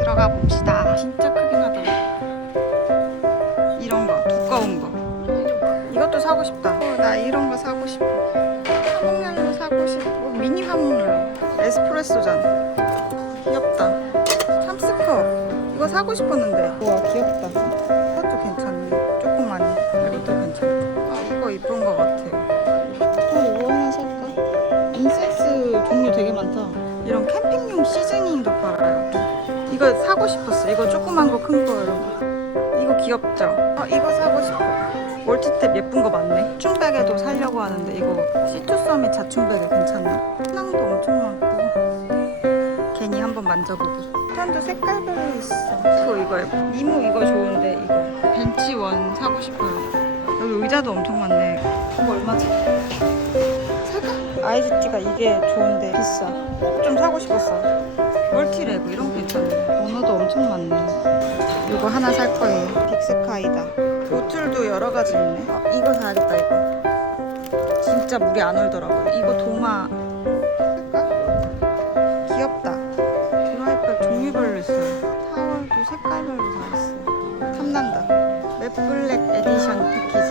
들어가 봅시다. 진짜 크긴 하다. 이런 거, 두꺼운 거. 이것도 사고 싶다. 어, 나 이런 거 사고 싶어. 화목난로 사고 싶어. 미니 화목난로. 에스프레소 잔. 귀엽다. 참스컵. 이거 사고 싶었는데. 우와, 귀엽다. 이것도 괜찮네. 조그마니. 이것도 괜찮다. 아, 이거 이쁜 거 같아. 어, 이거 하나 살까? 인센스 종류 되게 많다. 이런 캠핑용 시즈닝도 팔아요. 이거 사고 싶었어. 이거 조그만 거, 큰거 이런 거. 이거 귀엽죠? 어, 이거 사고 싶어. 멀티탭 예쁜 거 많네. 자충백에도 살려고 하는데 이거 시투썸의 자충백에 괜찮네. 신랑도 엄청 많고. 괜히 한번 만져보기. 편도 색깔별로 있어. 이거 이거 예뻐. 니모 이거 좋은데 이거. 벤치원 사고 싶어요. 여기 의자도 엄청 많네. 이거 얼마지? 살까? 아이즈티가 이게 좋은데 비싸. 좀 사고 싶었어. 멀티레그 이런 거 괜찮네. 번호도 엄청 많네. 이거 하나 살 거예요. 빅스카이다. 보틀도 여러 가지 있네. 아, 이거 사야겠다 이거. 진짜 물이 안 얼더라고요. 이거 동화 살까? 귀엽다. 드라이백 종류별로 있어요. 타월도 색깔별로 다 있어. 탐난다. 맵블랙 에디션 패키지.